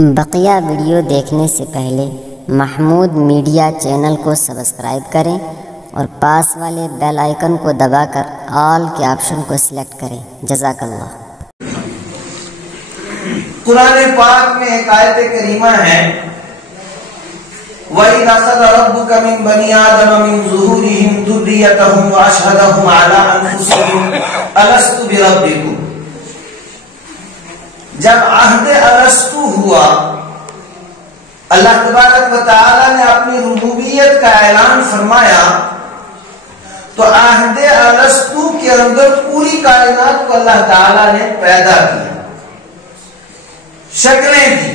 بقیہ ویڈیو دیکھنے سے پہلے محمود میڈیا چینل کو سبسکرائب کریں اور پاس والے بیل آئیکن کو دبا کر آل کے آپشن کو سلیکٹ کریں۔ جزاک اللہ۔ قرآن پاک میں ایک آیت کریمہ ہے وَإِذْ أَخَذَ رَبُّكَ مِنْ بَنِي آدَمَ مِنْ ظُهُورِهِمْ ذُرِّيَّتَهُمْ وَأَشْهَدَهُمْ عَلَىٰ أَنفُسِهِمْ أَلَسْتُ بِرَبِّكُمْ۔ جب عہد الستو ہوا، اللہ تبارک و تعالی نے اپنی ربوبیت کا اعلان فرمایا تو عہد الستو کے اندر پوری کائنات کو اللہ تعالی نے پیدا کیا، شکلیں دی۔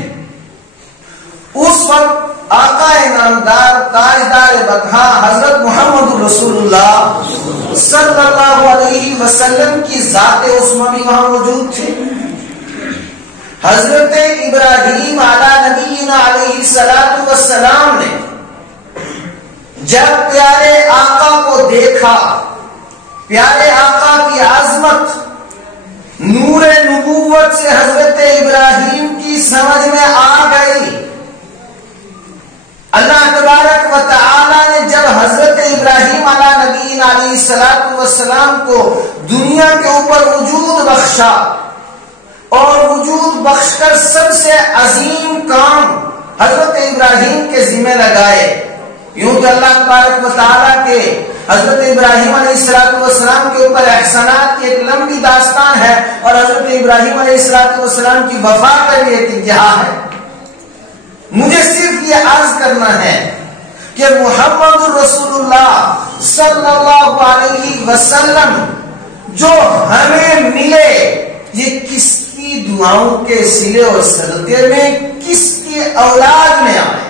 اس وقت آقا انعامدار تاجدار بطحا حضرت محمد رسول اللہ صلی اللہ علیہ وسلم کی ذات عظمی بھی وہاں موجود تھے۔ حضرت ابراہیم علیہ نبینا علیہ السلام نے جب پیارے آقا کو دیکھا، پیارے آقا کی عظمت، نور نبوت سے حضرت ابراہیم کی سمجھ میں آ گئی۔ اللہ تبارک و تعالی نے جب حضرت ابراہیم علیہ نبینا علیہ السلام کو دنیا کے اوپر وجود بخشا اور وجود بخش کر سب سے عظیم کام حضرت ابراہیم کے ذمہ لگائے، یوں کہ اللہ تبارک و تعالیٰ کے حضرت ابراہیم علیہ السلام کے اوپر احسانات کی ایک لمبی داستان ہے اور حضرت ابراہیم علیہ السلام کی وفا کا بھی ایک انتہا ہے۔ مجھے صرف یہ عرض کرنا ہے کہ محمد رسول اللہ صلی اللہ علیہ وسلم جو ہمیں ملے، یہ کس کی دعاؤں کے سلے اور صدقے میں، کس کی اولاد میں آئے؟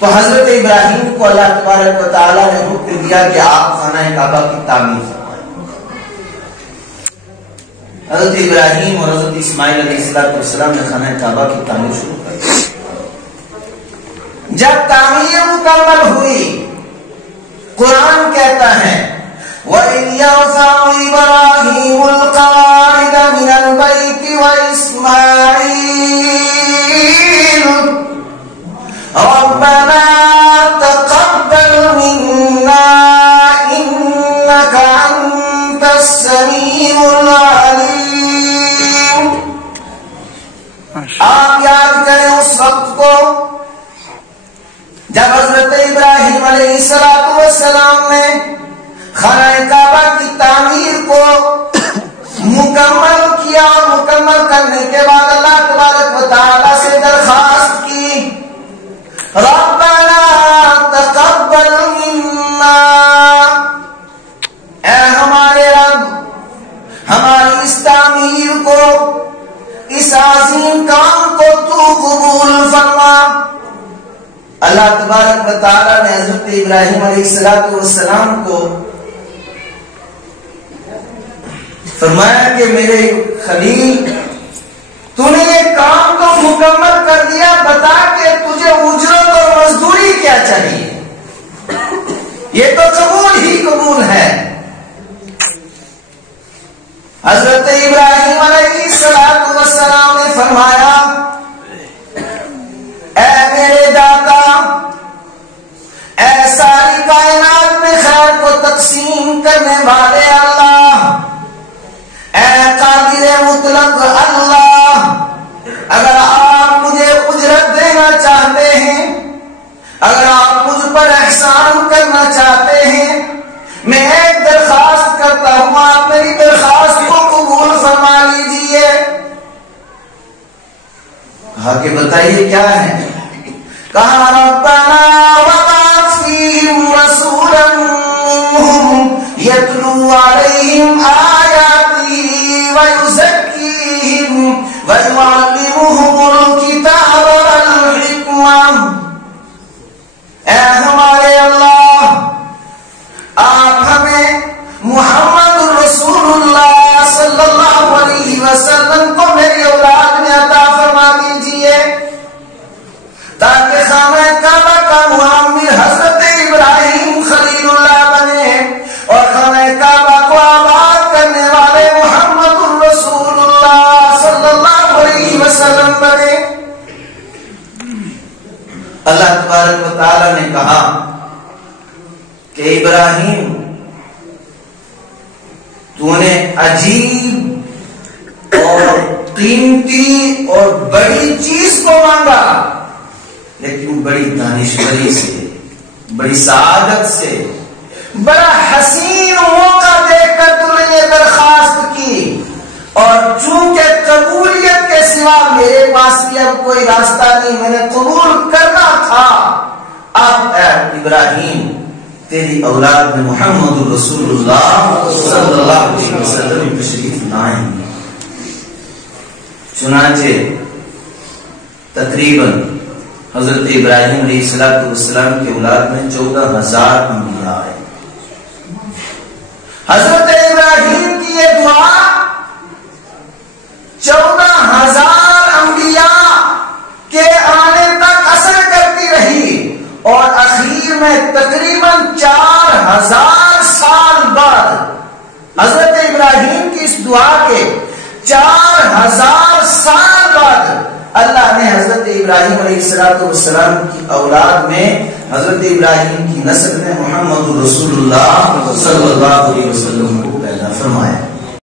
تو حضرت ابراہیم کو اللہ تبارک و تعالیٰ نے حکم دیا کہ آپ خانہ کعبہ کی تعمیر فرمائیں۔ حضرت ابراہیم اور حضرت اسماعیل علیہ السلام نے خانہ کعبہ کی تعمیر شروع کر دی۔ جب تعمیر مکمل ہوئی، قرآن کہتا ہے وَإِذْ يَرْفَعُ إِبْرَاهِيمُ الْقَوَاعِدَ مِنَ الْبَيْتِ وَإِسْمَاعِيلُ رَبَّنَا تَقَبَّلْ مِنَّا إِنَّكَ أَنْتَ السَّمِيعُ الْعَلِيمُ۔ آپ یاد کریں اس وقت کو جب حضرت ابراہیم علیہ السلام نے خانہ کعبہ کی تعمیر کو مکمل کیا اور مکمل کرنے کے بعد اللہ تبارک و تعالی سے درخواست کی ربنا تقبل منا، اے ہمارے رب ہماری اس تعمیر کو، اس عظیم کام کو تو قبول فرما۔ اللہ تبارک و تعالی نے حضرت ابراہیم علیہ السلام کو فرمایا کہ میرے خلیل، تو نے یہ کام تو مکمل کر دیا، بتا کہ تجھے اجرت اور مزدوری کیا چاہیے؟ یہ تو قبول ہی قبول ہے۔ حضرت ابراہیم علیہ السلام نے فرمایا اے میرے دادا، اے ساری کائنات میں خیر کو تقسیم کرنے والے اللہ، اے قادر مطلق اللہ، اگر آپ مجھے اجرت دینا چاہتے ہیں، اگر آپ مجھ پر احسان کرنا چاہتے ہیں، میں ایک درخواست کرتا ہوں، آپ میری درخواست کو قبول فرما لیجئے۔ کہا کہ بتائیے کیا ہے؟ کہا ربنا وابعث فیہم رسولا منہم یتلو علیہم آیاتہ ویزکیہم ویعلمہم الکتاب والحکمہ۔ اے ہمارے اللہ، آپ ہمیں محمد رسول اللہ صلی اللہ علیہ وسلم کو میری اولاد میں عطا فرما دیجئے تاکہ خانہ کعبہ کا معمر حضرت ابراہیم خلیل اللہ بنے اور خانہ کعبہ کو آباد کرنے والے محمد رسول اللہ صلی اللہ علیہ وسلم بنے۔ کہا کہ ابراہیم تو نے عجیب اور قیمتی اور بڑی چیز کو مانگا، لیکن بڑی دانشوری سے، بڑی سعادت سے، بڑا حسین موقع دیکھ کر تو نے یہ درخواست کی، اور چونکہ قبولیت کے سوا میرے پاس بھی اب کوئی راستہ نہیں، میں نے قبول کرنا تھا، اب اے ابراہیم تیری اولاد میں محمد رسول اللہ صلی اللہ علیہ وسلم تشریف لائیں۔ چنانچہ تقریباً حضرت ابراہیم علیہ السلام کی اولاد میں 14,000 انبیاء آئے۔ حضرت ابراہیم کی یہ دعا 14,000 انبیاء کے آنے تک اثر کرتی رہی، اور اخیر میں تقریباً 4,000 سال بعد حضرت ابراہیم کی اس دعا کے 4,000 سال بعد اللہ نے حضرت ابراہیم علیہ السلام کی اولاد میں، حضرت ابراہیم کی نسل میں محمد رسول اللہ صلی اللہ علیہ وسلم کو پیدا فرمایا۔